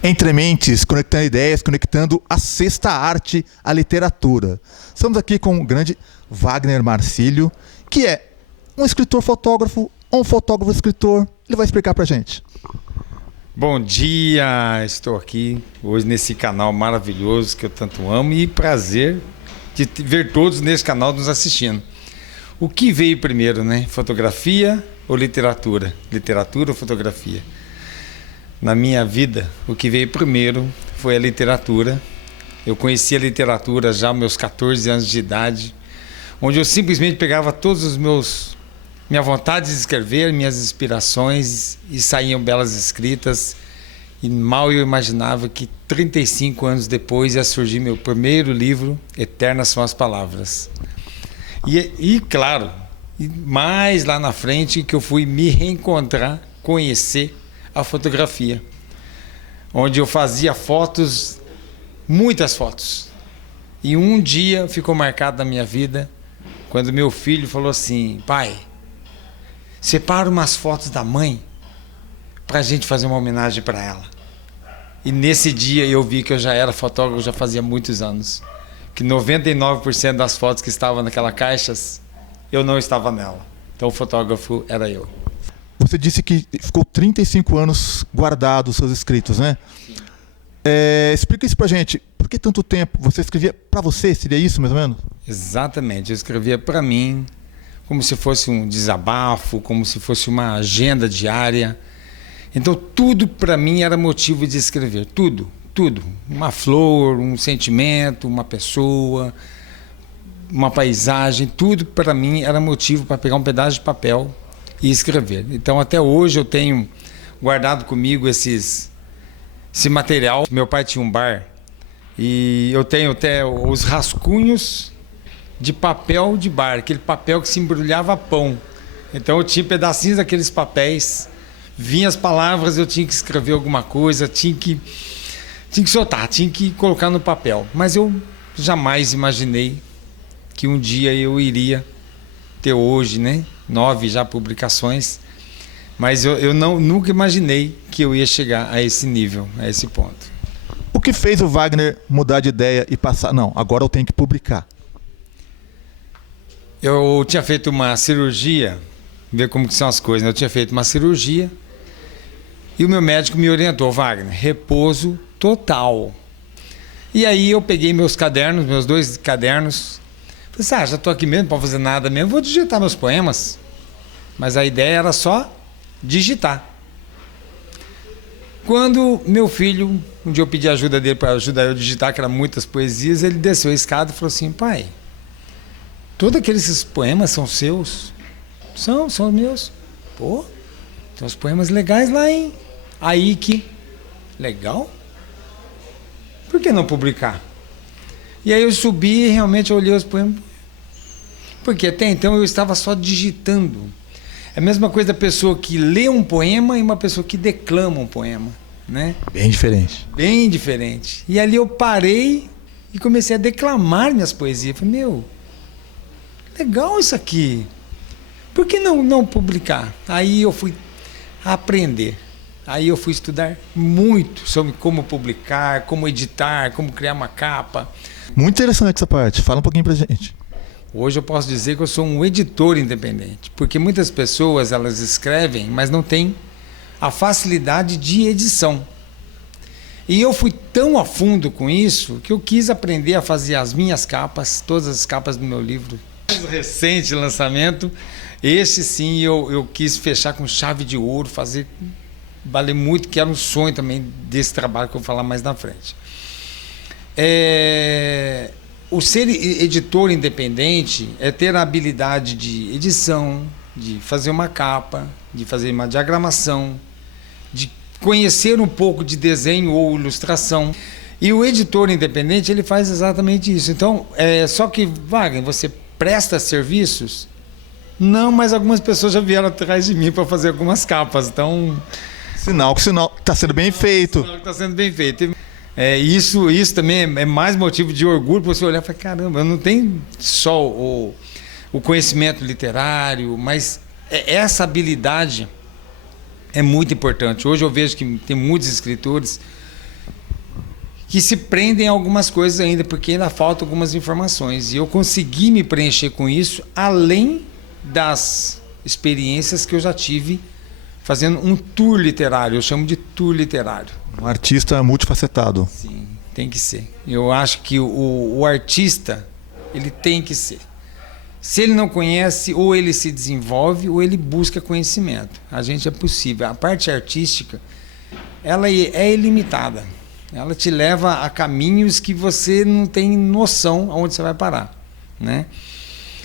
Entre mentes, conectando ideias, conectando a sexta arte, a literatura. Estamos aqui com o grande Wagner Marcílio, que é um escritor-fotógrafo, um fotógrafo-escritor. Ele vai explicar pra gente. Bom dia, estou aqui hoje nesse canal maravilhoso que eu tanto amo e prazer de ver todos nesse canal nos assistindo. O que veio primeiro, né? Fotografia ou literatura? Literatura ou fotografia? Na minha vida, o que veio primeiro foi a literatura. Eu conheci a literatura já aos meus 14 anos de idade, onde eu simplesmente pegava todos os minha vontade de escrever, minhas inspirações, e saíam belas escritas. E mal eu imaginava que 35 anos depois ia surgir meu primeiro livro, Eternas São as Palavras. E claro, mais lá na frente que eu fui me reencontrar, conhecer a fotografia, onde eu fazia fotos, muitas fotos. E um dia ficou marcado na minha vida, quando meu filho falou assim: pai, separa umas fotos da mãe para a gente fazer uma homenagem para ela. E nesse dia eu vi que eu já era fotógrafo, já fazia muitos anos, que 99% das fotos que estavam naquela caixa, eu não estava nela. Então o fotógrafo era eu. Você disse que ficou 35 anos guardado os seus escritos, né? Explica isso pra gente. Por que tanto tempo? Você escrevia pra você? Seria isso, mais ou menos? Exatamente. Eu escrevia pra mim, como se fosse um desabafo, como se fosse uma agenda diária. Então tudo pra mim era motivo de escrever. Tudo, tudo. Uma flor, um sentimento, uma pessoa, uma paisagem. Tudo pra mim era motivo para pegar um pedaço de papel e escrever. Então até hoje eu tenho guardado comigo esse material. Meu pai tinha um bar e eu tenho até os rascunhos de papel de bar, aquele papel que se embrulhava pão. Então eu tinha pedacinhos daqueles papéis, vinha as palavras, eu tinha que escrever alguma coisa, tinha que soltar, tinha que colocar no papel. Mas eu jamais imaginei que um dia eu iria ter hoje, né? 9 já publicações, mas eu nunca imaginei que eu ia chegar a esse nível, a esse ponto. O que fez o Wagner mudar de ideia e passar? Não, agora eu tenho que publicar. Eu tinha feito uma cirurgia, ver como que são as coisas, né? Eu tinha feito uma cirurgia e o meu médico me orientou: Wagner, repouso total. E aí eu peguei meus cadernos, meus 2 cadernos. Falei, já estou aqui mesmo, não posso fazer nada mesmo, vou digitar meus poemas. Mas a ideia era só digitar. Quando meu filho, um dia eu pedi ajuda dele para ajudar eu a digitar, que eram muitas poesias, ele desceu a escada e falou assim: pai, todos aqueles poemas são seus? São meus. Pô, tem uns poemas legais lá, hein? Aí que, legal? Por que não publicar? E aí eu subi e realmente olhei os poemas. Porque até então eu estava só digitando. É a mesma coisa da pessoa que lê um poema e uma pessoa que declama um poema, né? Bem diferente. Bem diferente. E ali eu parei e comecei a declamar minhas poesias. Falei, meu, legal isso aqui. Por que não publicar? Aí eu fui aprender. Aí eu fui estudar muito sobre como publicar, como editar, como criar uma capa. Muito interessante essa parte. Fala um pouquinho pra gente. Hoje eu posso dizer que eu sou um editor independente, porque muitas pessoas elas escrevem, mas não têm a facilidade de edição. E eu fui tão a fundo com isso que eu quis aprender a fazer as minhas capas, todas as capas do meu livro. Mais recente lançamento, esse sim eu quis fechar com chave de ouro, fazer valer muito, que era um sonho também desse trabalho que eu vou falar mais na frente. O ser editor independente é ter a habilidade de edição, de fazer uma capa, de fazer uma diagramação, de conhecer um pouco de desenho ou ilustração. E o editor independente, ele faz exatamente isso. Então, só que, Wagner, você presta serviços? Não, mas algumas pessoas já vieram atrás de mim para fazer algumas capas. Então, Sinal que está sendo bem feito. Sinal que está sendo bem feito. Isso também é mais motivo de orgulho para você olhar e falar, caramba, eu não tenho só o conhecimento literário, mas essa habilidade é muito importante. Hoje eu vejo que tem muitos escritores que se prendem a algumas coisas ainda, porque ainda faltam algumas informações. E eu consegui me preencher com isso, além das experiências que eu já tive fazendo um tour literário. Eu chamo de tour literário. Um artista multifacetado. Sim, tem que ser. Eu acho que o artista, ele tem que ser. Se ele não conhece, ou ele se desenvolve, ou ele busca conhecimento. A gente é possível. A parte artística, ela é ilimitada. Ela te leva a caminhos que você não tem noção aonde você vai parar, né?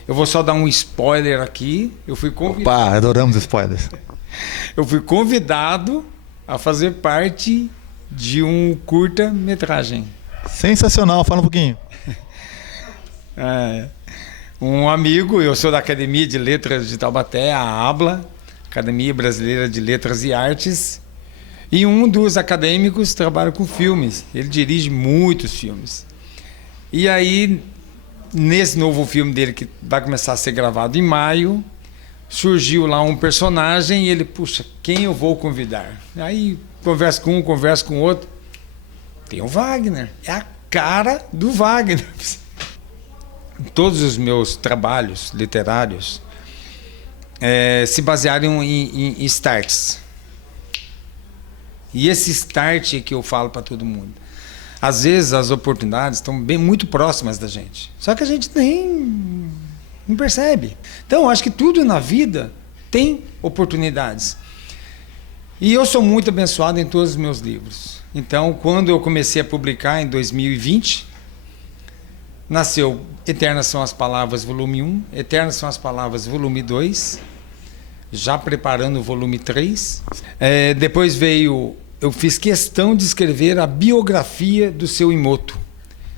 Eu vou só dar um spoiler aqui. Eu fui convidado. Opa, adoramos spoilers. Eu fui convidado a fazer parte de um curta-metragem. Sensacional, fala um pouquinho. Um amigo, eu sou da Academia de Letras de Taubaté, a ABLA, Academia Brasileira de Letras e Artes, e um dos acadêmicos trabalha com filmes. Ele dirige muitos filmes. E aí, nesse novo filme dele, que vai começar a ser gravado em maio, surgiu lá um personagem e ele, puxa, quem eu vou convidar? Aí, conversa com um, conversa com outro. Tem o Wagner. É a cara do Wagner. Todos os meus trabalhos literários se basearam em starts. E esse start é que eu falo para todo mundo. Às vezes as oportunidades estão muito próximas da gente. Só que a gente nem não percebe. Então, eu acho que tudo na vida tem oportunidades. E eu sou muito abençoado em todos os meus livros. Então, quando eu comecei a publicar em 2020, nasceu Eternas São as Palavras, volume 1, Eternas São as Palavras, volume 2, já preparando o volume 3. Depois veio, eu fiz questão de escrever a biografia do seu Imoto.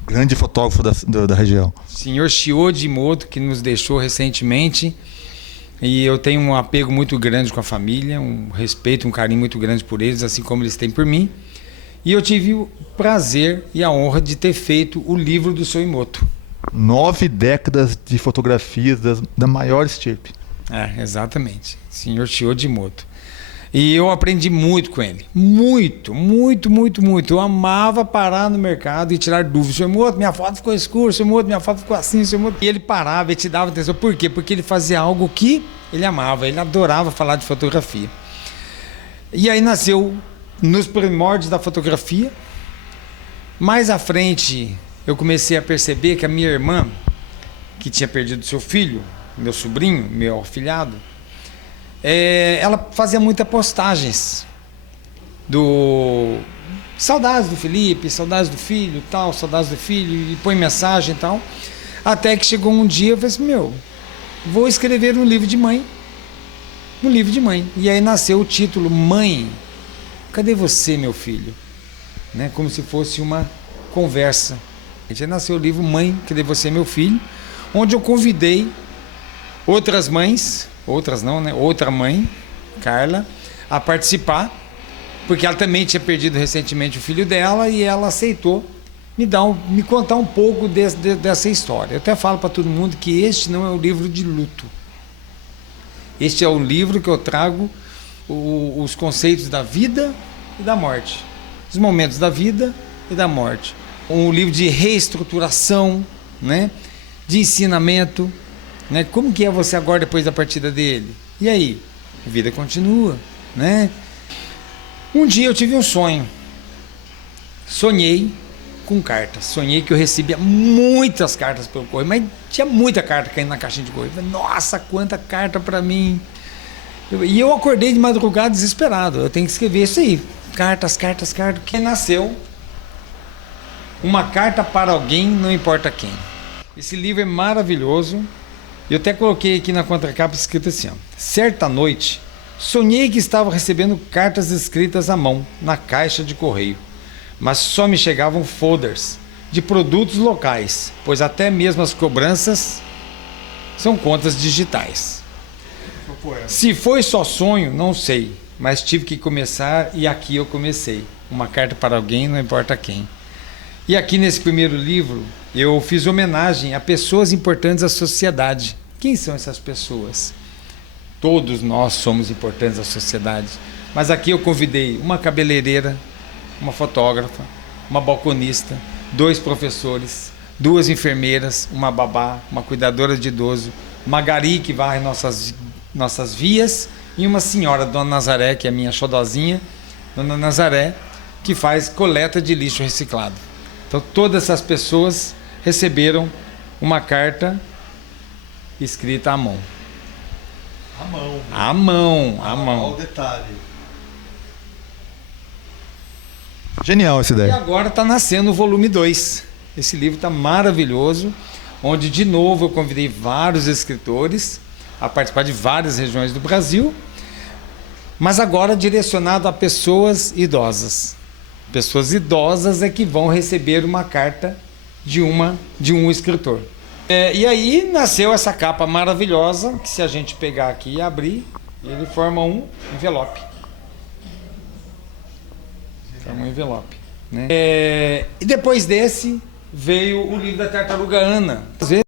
Grande fotógrafo da região. Senhor Shioji Imoto, que nos deixou recentemente. E eu tenho um apego muito grande com a família, um respeito, um carinho muito grande por eles, assim como eles têm por mim. E eu tive o prazer e a honra de ter feito o livro do seu Imoto. 9 décadas de fotografias da maior estirpe. Exatamente. Senhor Shioji Imoto. E eu aprendi muito com ele. Muito, muito, muito, muito. Eu amava parar no mercado e tirar dúvidas. Seu Imoto, minha foto ficou escura. Seu Imoto, minha foto ficou assim. Seu Imoto. E ele parava e te dava atenção. Por quê? Porque ele fazia algo que ele amava. Ele adorava falar de fotografia. E aí nasceu nos primórdios da fotografia. Mais à frente, eu comecei a perceber que a minha irmã, que tinha perdido seu filho, meu sobrinho, meu afilhado, ela fazia muitas postagens do saudades do Felipe, saudades do filho, tal, saudades do filho, e põe mensagem e tal. Até que chegou um dia, eu falei assim, vou escrever um livro de mãe. Um livro de mãe. E aí nasceu o título Mãe, cadê você, meu filho? Né? Como se fosse uma conversa. Aí nasceu o livro Mãe, cadê você, meu filho? Onde eu convidei outras mães, outras não, né? Outra mãe, Carla, a participar, porque ela também tinha perdido recentemente o filho dela e ela aceitou me contar um pouco dessa história. Eu até falo para todo mundo que este não é um livro de luto. Este é o livro que eu trago os conceitos da vida e da morte. Os momentos da vida e da morte. Um livro de reestruturação, né? De ensinamento. Né? Como que é você agora depois da partida dele? E aí? A vida continua, né? Um dia eu tive um sonho. Sonhei com cartas. Sonhei que eu recebia muitas cartas pelo correio, mas tinha muita carta caindo na caixinha de correio. Nossa, quanta carta para mim. E eu acordei de madrugada desesperado. Eu tenho que escrever isso aí. Cartas, cartas, cartas. Que nasceu uma carta para alguém, não importa quem. Esse livro é maravilhoso. Eu até coloquei aqui na contracapa escrito assim, certa noite, sonhei que estava recebendo cartas escritas à mão, na caixa de correio, mas só me chegavam folders de produtos locais, pois até mesmo as cobranças são contas digitais. Se foi só sonho, não sei, mas tive que começar e aqui eu comecei. Uma carta para alguém, não importa quem. E aqui nesse primeiro livro, eu fiz homenagem a pessoas importantes à sociedade. Quem são essas pessoas? Todos nós somos importantes à sociedade. Mas aqui eu convidei uma cabeleireira, uma fotógrafa, uma balconista, 2 professores, 2 enfermeiras, uma babá, uma cuidadora de idoso, uma gari que varre nossas vias e uma senhora, Dona Nazaré, que é a minha xodozinha, Dona Nazaré, que faz coleta de lixo reciclado. Então todas essas pessoas receberam uma carta escrita à mão. À mão. À mão, à mão. Olha o detalhe. Genial essa E ideia. agora está nascendo o volume 2. Esse livro está maravilhoso, onde de novo eu convidei vários escritores a participar de várias regiões do Brasil, mas agora direcionado a pessoas idosas. Pessoas idosas é que vão receber uma carta de um escritor. E aí nasceu essa capa maravilhosa, que se a gente pegar aqui e abrir, ele forma um envelope. Forma um envelope. Né? E depois desse veio o livro da Tartaruga Ana. Às vezes